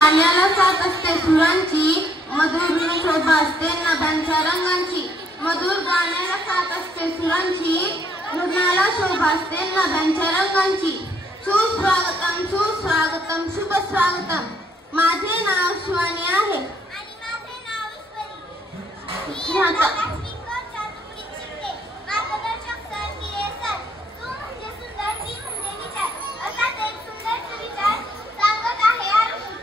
गाण्याला साथ असते सुरांची, मधुर शोभा असते नद्यांच्या रंगांची. मधुर गाण्याला साथ असते सुरांची, मृणाला शोभा असते नद्यांच्या रंगांची. सुस्वागतम सुस्वागतम शुभ स्वागतम. माझे नाव शिवानी आहे आणि माझे नाव ईश्वरी. मार्गदर्शक सर किरे सर. तू म्हणजे सुंदर, ती म्हणजे विचार. असाच एक सुंदर सुविचार सांगत आहे आरुषी.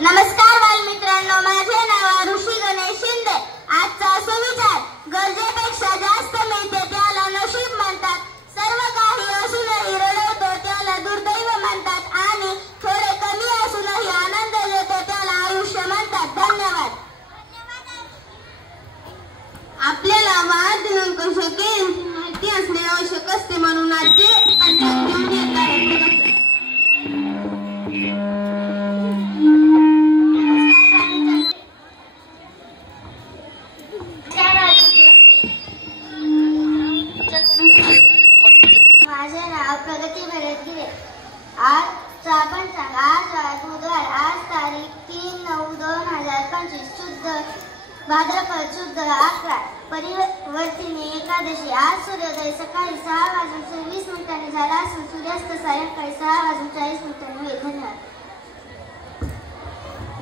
नमस्कार बालमित्रांनो, माझे नाव आरुषी गणेश शिंदे. आजचा सुविचार, गरजेपेक्षा जास्त मिळते त्याला नशीब म्हणतात. सर्व काही असूनही रडवतो त्याला दुर्दैव म्हणतात. आणि थोडे कमी असूनही आनंद देतो त्याला आयुष्य म्हणतात. धन्यवाद. आपल्याला वाढ दिनांक शकेल माहिती असणे आवश्यक असते, म्हणून आजचे पंचायत घेऊन येत आहे. माझे नाव प्रगती भरत गिरे. आजचा पंचांग. आज बुधवार. आज तारीख 3/9/2025. शुद्ध भाद्रपद शुद्ध 11. परिवर्तिनी एकादशी. आज सूर्योदय सकाळी 6:20 झाला असून सूर्यास्त सायंकाळी 6:40 होईल. धन्यवाद.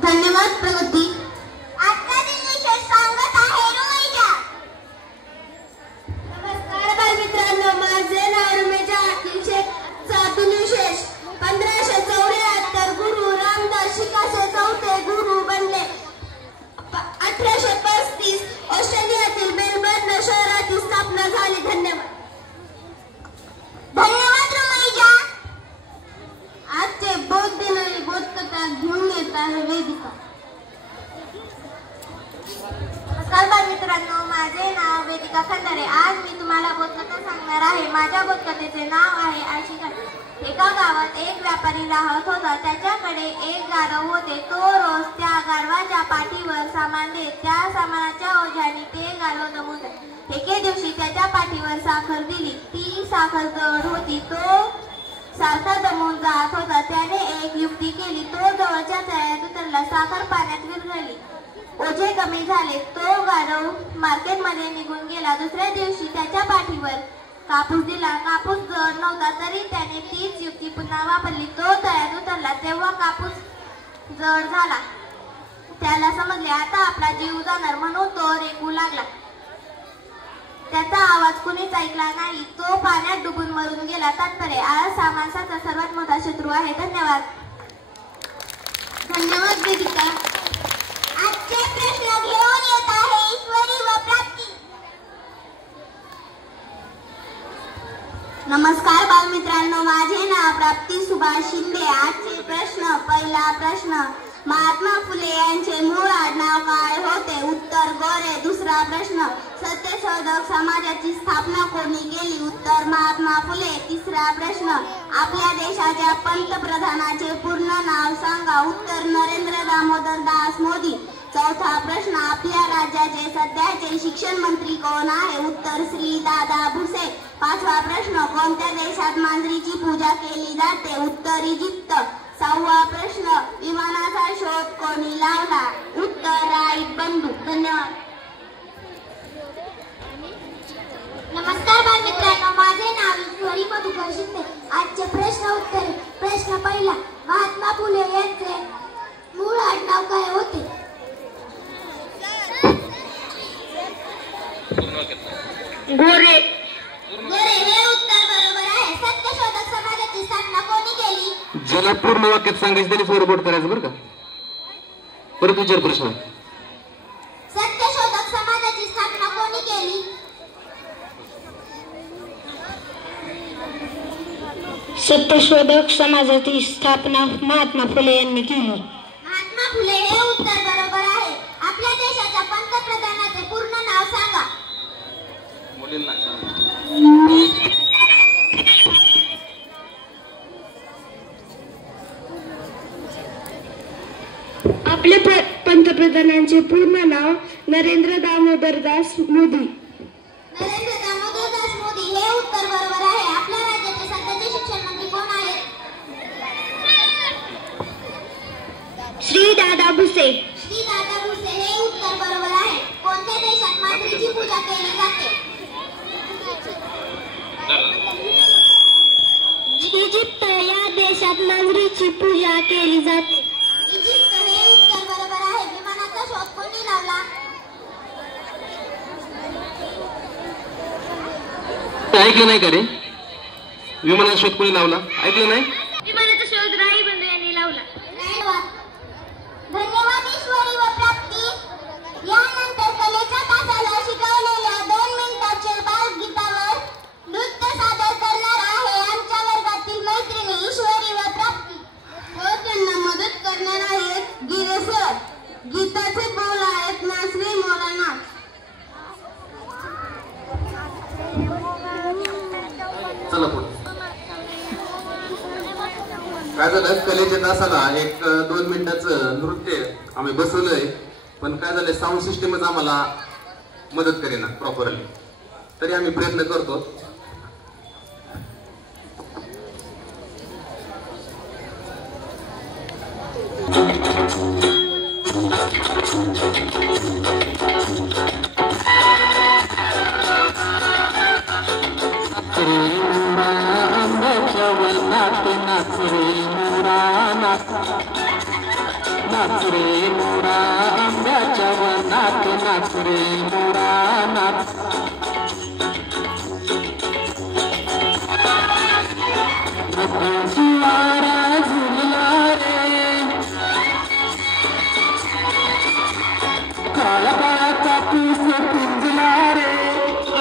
धन्यवाद प्रगती. आजचा दिन विशेष सांगत आहे रुमेजा. नमस्कार बालमित्रांनो, माझे नाव रुमेजा. दिन विशेष 1574 गुरु रामदास शिकाचे चौथे गुरु बनले. 1835 ऑस्ट्रेलियातील मेलबर्न शहराची स्थापना झाली. धन्यवाद. धन्यवाद रुमेजा. आजचे बौद्ध दिन आणि बौद्ध कथा घेऊन येत आहे वेदिका. नमस्कार बालमित्रांनो, माझे नाव वेदिका खंदारे. आज मी तुम्हाला बोधकथा सांगणार आहे. माझ्या बोधकथेचे नाव आहे आशिका. एका गावात एक व्यापारी राहत होता. त्याच्याकडे एक गाढव होते. तो रोज त्या गाढवाच्या पाठीवर सामान देत. त्या सामानाच्या ओझ्याने ते गाढव दमून जात. एके दिवशी त्याच्या पाठीवर साखर दिली. ती साखर जड होती. तो सारखा दमून जात होता. त्याने एक युक्ती केली. तो जवळच्या तळ्यात उतरला. साखर पाण्यात विरघळली. ओझे कमी झाले. तो गाढव मार्केटमध्ये निघून गेला. दुसऱ्या दिवशी त्याच्या पाठीवर कापूस दिला. कापूस जड नव्हता तरी त्याने तीच युक्ती पुन्हा वापरली. तो तळ्यात उतरला तेव्हा कापूस जड झाला. त्याला समजले आता आपला जीव जाणार, म्हणून तो रेंगू लागला. त्याचा आवाज कुणीच ऐकला नाही. तो पाण्यात डुबून मरून गेला. तात्पर्य, आळस हा माणसाचा सर्वात मोठा शत्रू आहे. धन्यवाद. धन्यवाद वेदिका. आजचे प्रश्न घेऊन येत आहे ईश्वरी व प्राप्ती. नमस्कार बालमित्रांनो, माझे नाव प्राप्ती सुभाष शिंदे. आजचे प्रश्न. पहिला प्रश्न, महात्मा फुले यांचे मूळ आडनाव काय होते? उत्तर गोरे. दुसरा प्रश्न, सत्यशोधक समाजाची स्थापना कोणी केली? उत्तर महात्मा फुले. तिसरा प्रश्न, आपल्या देशाच्या पंतप्रधानाचे पूर्ण नाव सांगा? उत्तर नरेंद्र दामोदर दास मोदी. चौथा प्रश्न, आपल्या राज्याचे सध्याचे शिक्षण मंत्री कोण आहे? उत्तर श्री दादा भुसे. पाचवा प्रश्न, कोणत्या देशात मांजरीची पूजा केली जाते? उत्तर इजिप्त. सहावा प्रश्न, विमानाचा शोध कोणी लावला? उत्तर राईट बंधू. धन्यवाद. नमस्कार बालमित्रांनो, माझे नाव ईश्वरी मधुकर शिंदे. आजचे प्रश्न उत्तरे. प्रश्न पहिला, महात्मा फुले यांचे मूळ आडनाव काय होते? गोरे. गोरे हे उत्तर बरोबर आहे. सत्यशोधक समाजाची स्थापना कोणी केली? ज्याला पूर्ण वाक्यात सांगायचं त्याने फॉरवर्ड करायचं बरं का. परत विचार प्रश्न. सत्यशोधक समाजाची स्थापना कोणी केली? सत्यशोधक समाजाची स्थापना महात्मा फुले यांनी केली. महात्मा फुले हे उत्तर बरोबर आहे. आपल्या देशाच्या पंतप्रधानाचे पूर्ण नाव सांगा? आपल्या पंतप्रधानांचे पूर्ण नाव नरेंद्र दामोदर दास मोदी. नरेंद्र दामोदर दास मोदी हे उत्तर बरोबर आहे. आपल्या भुसे. श्री दादा भुसे हे उत्तर बरोबर आहे. कोणत्या देशात मांजरीची पूजा केली जाते? इजिप्त या देशात मांजरीची पूजा केली जाते. इजिप्त हे उत्तर बरोबर आहे. विमानाचा शोध कोणी लावला? ऐकलं नाही का रे? विमानाचा शोध कोणी लावला? ऐकलं नाही? विमानाचा शोध राही बंधू यांनी लावला. धन्यवाद ईश्वरी व प्राप्ती. यानंतर कलेच्या तासाला शिकवलेल्या 2 मिनिटाच्या बालगीतावर नृत्य सादर करणार आहे आमच्या वर्गातील मैत्रिणी ईश्वरी व प्राप्ती व त्यांना मदत करणार आहेत गिरे सर. गीताचे बोल आहेत नाचरे मोलाना. चला पुढे. काय झालं, कलेच्या तासाला एक 2 मिनिटाचं नृत्य आम्ही बसवलंय, पण काय झालंय साऊंड सिस्टमच आम्हाला मदत करेना प्रॉपरली. तरी आम्ही प्रयत्न करतो. नाच रे मोरा आंब्याच्या वनात, नाच रे मोरा नाच. वारा झुलला रे, काळा काळा कापूस पिंजला रे.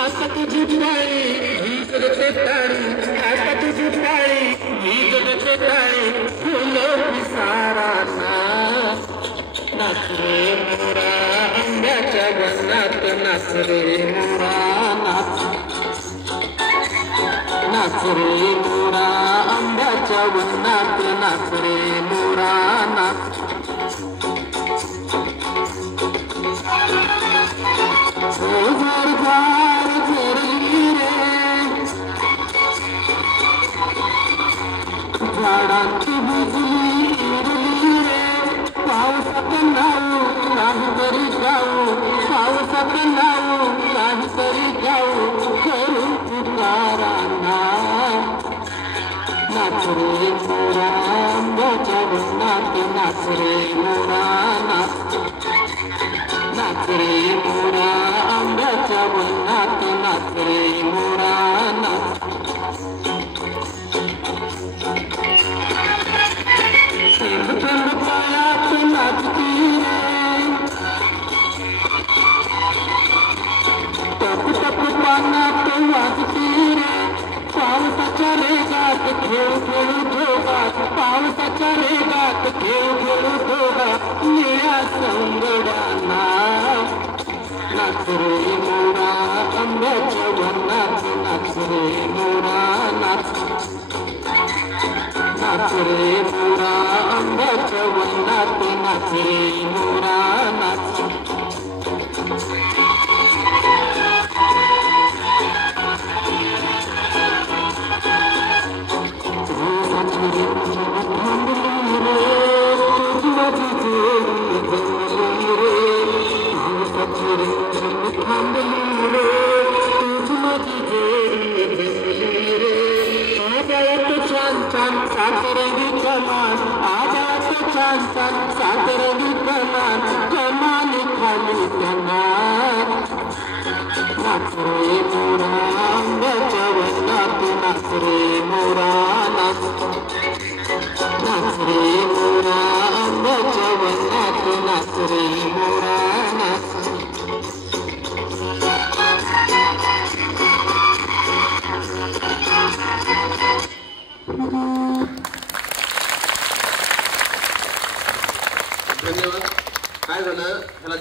आता तुझी पाळी ही जगते टाळी, आता तुझी पाळी ही जगते टाळी. फुलं पिसारा नाच रे मोरा आंब्याच्या वनात, नाच रे मोरा नाच. नाच रे मोरा आंब्याच्या वनात, नाच रे मोरा नाच. झार झरली रे, झाडांची बुजली इरली रे. पावसात नाव काहीतरी गाऊ, पावसात नाव काहीतरी गाऊ. करून पुकारांना नाच रे मोरा आंब्याच्या वनात, नाच रे मोरा नाच. नाच रे मोरा आंब्याच्या वनात, नाच रे मोरा नाच. पायात नाचती रे, टप टप पानात वाजती रे. पावसाच्या रेगात खेळ खेळू धोगात, पावसाच्या रेगात खेळ खेळू धोगात. निळ्या सौंदर्याना नाच रे मोरा आंब्याच्या वनात, नाच रे मोरा नाच. नाच रे मोरा आंब्याच्या वनात, नाच रे मोरा नाच. सातरंगी कमान आजात, छान छान सातरंगी कमान. कमान खाली कमान. नाच रे मोरा आंब्याच्या वनात, नाच रे मोरा नाच. नाच रे मोरा आंब्याच्या वनात, नाच रे मोरा नाच. धन्यवाद. काय झालं ह्याला